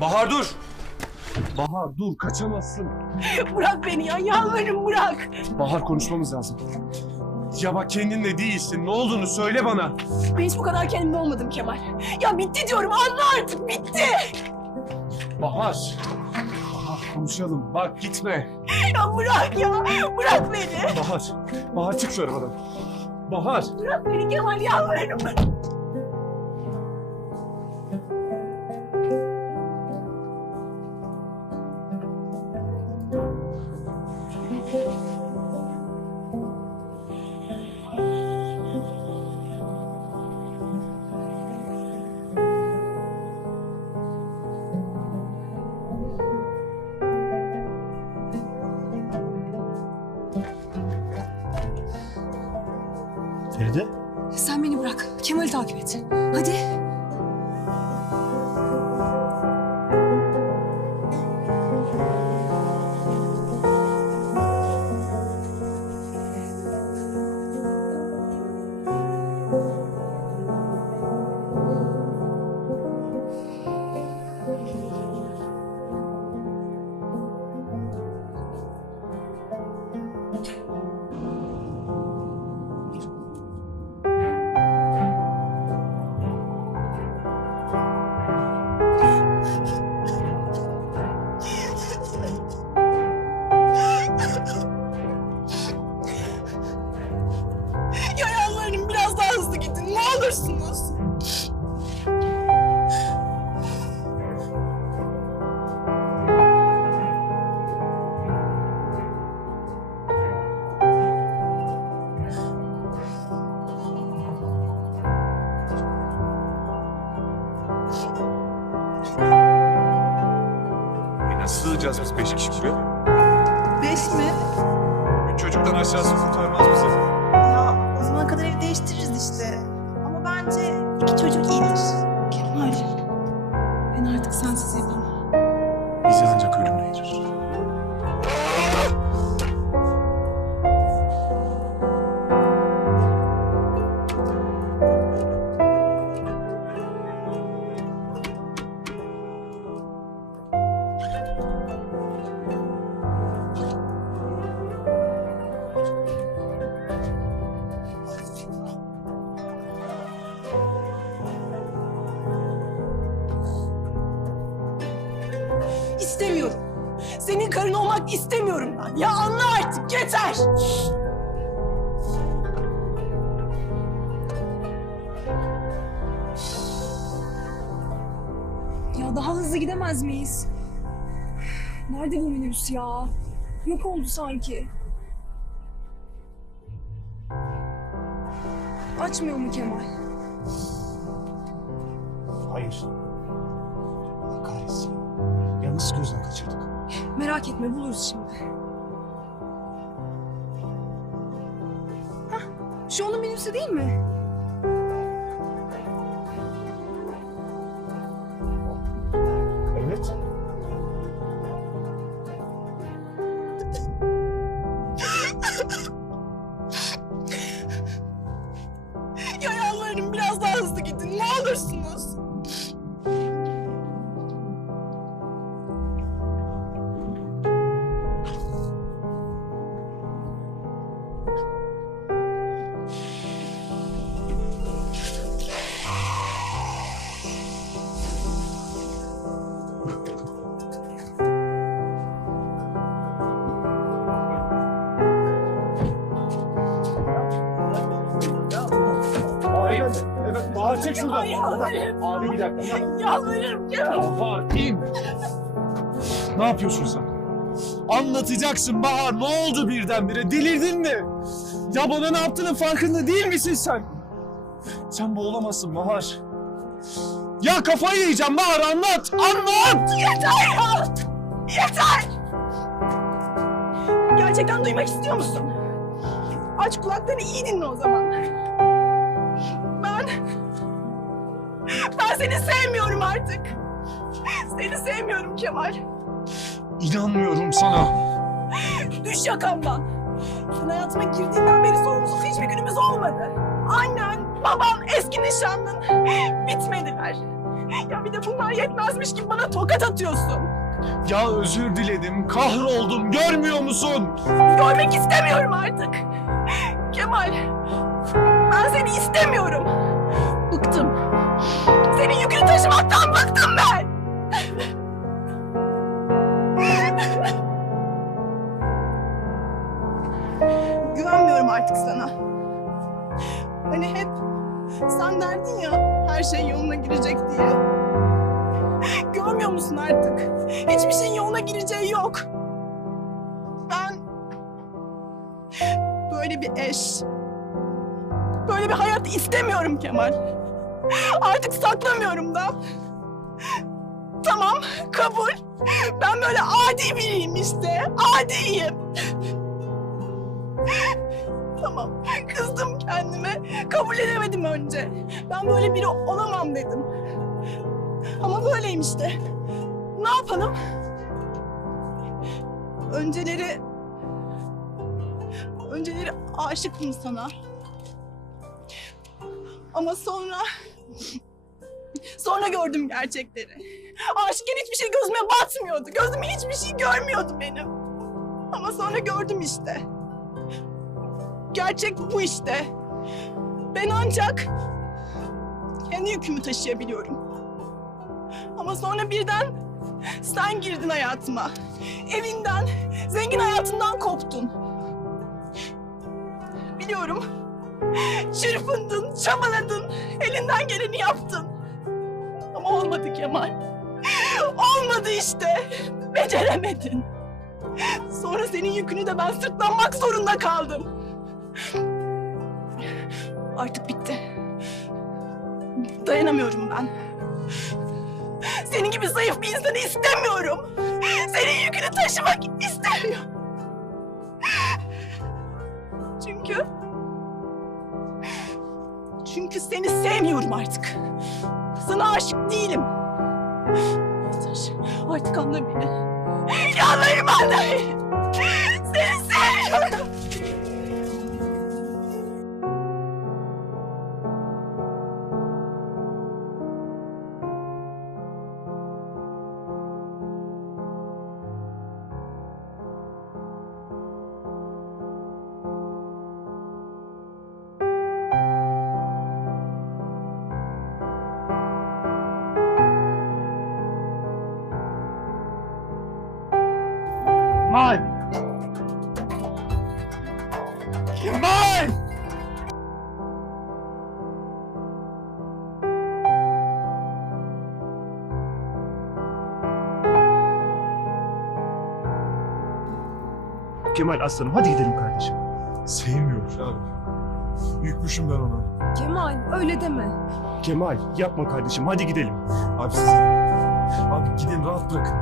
Bahar dur. Bahar dur kaçamazsın. Bırak beni ya yalvarırım bırak. Bahar konuşmamız lazım. Ya bak kendinle değilsin. Ne olduğunu söyle bana. Ben hiç bu kadar kendimde olmadım Kemal. Ya bitti diyorum anla artık bitti. Bahar. Bahar konuşalım. Bak gitme. Ya bırak ya bırak beni. Bahar. Bahar çık şu arabadan. Bahar. Bırak beni Kemal yalvarırım. Takip et. Hadi. Olursunuz. E sığacağız biz beş kişi buraya? Beş mi? Üç çocuktan aşağısı kurtarmaz bizi. Ya o zaman kadar evi değiştiririz işte. 就就。Olmak istemiyorum ben. Ya anla artık yeter. Ya daha hızlı gidemez miyiz? Nerede bu minibüs ya? Yok oldu sanki. Açmıyor mu Kemal? Hayır. Allah kahretsin. Ya nasıl gözden kaçırdık? Merak etme buluruz şimdi. Hah, şu onun minibüsü değil mi? Evet. Ya yalvarırım biraz daha hızlı gidin ne olursunuz. Şuradan. Yalvarırım. Abi bir dakika. Yalvarırım Kemal. Bahar in. Ne yapıyorsun sen? Anlatacaksın Bahar. Ne oldu birdenbire? Delirdin mi? Ya bana ne yaptığının farkında değil misin sen? Sen bu olamazsın Bahar. Ya kafayı yiyeceğim Bahar anlat. Anlat. Yeter ya! Yeter! Gerçekten duymak istiyor musun? Aç kulaklarını iyi dinle o zaman. Ben... Ben seni sevmiyorum artık. Seni sevmiyorum Kemal. İnanmıyorum sana. Düş yakamdan. Sen hayatıma girdiğinden beri sorumsuz hiçbir günümüz olmadı. Annen, baban, eski nişanlın bitmediler. Ya bir de bunlar yetmezmiş gibi bana tokat atıyorsun. Ya özür diledim, kahroldum, görmüyor musun? Görmek istemiyorum artık. Kemal, ben seni istemiyorum. Bıktım. Senin yükünü taşımaktan bıktım ben. Güvenmiyorum artık sana. Hani hep sen derdin ya her şey yoluna girecek diye. Görmüyor musun artık? Hiçbir şeyin yoluna gireceği yok. Ben böyle bir eş, böyle bir hayat istemiyorum Kemal. Artık saklamıyorum da. Tamam, kabul. Ben böyle adi biriyim işte. Adiyim. tamam, kızdım kendime. Kabul edemedim önce. Ben böyle biri olamam dedim. Ama böyleyim işte. Ne yapalım? Önceleri Önceleri aşıktım sana. Ama sonra... Sonra gördüm gerçekleri. Aşıkken hiçbir şey gözüme batmıyordu. Gözüm hiçbir şey görmüyordu benim. Ama sonra gördüm işte. Gerçek bu işte. Ben ancak kendi yükümü taşıyabiliyorum. Ama sonra birden sen girdin hayatıma. Evinden, zengin hayatından koptun. Biliyorum. Çırpındın, çabaladın, elinden geleni yaptın. Ama olmadı Kemal. Olmadı işte. Beceremedin. Sonra senin yükünü de ben sırtlanmak zorunda kaldım. Artık bitti. Dayanamıyorum ben. Senin gibi zayıf bir insanı istemiyorum. Senin yükünü taşımak istemiyorum. Çünkü... Çünkü seni sevmiyorum artık. Sana aşık değilim. Yeter. Artık anla beni. Yalvarırım anla. Kemal! Kemal! Kemal aslanım hadi gidelim kardeşim. Sevmiyormuş abi. Yükmüşüm ben ona. Kemal öyle deme. Kemal yapma kardeşim hadi gidelim. Abi siz... Abi gidin rahat bırakın.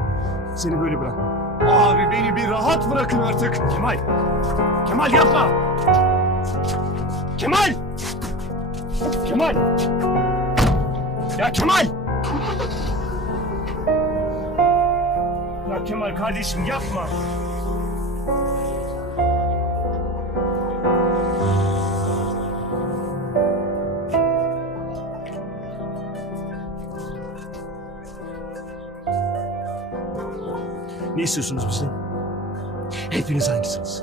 Seni böyle bırakma. Abi beni bir rahat bırakın artık. Kemal! Kemal yapma! Kemal! Kemal! Ya Kemal! Ya Kemal kardeşim yapma. Ne istiyorsunuz bizden? Hepiniz hangisiniz?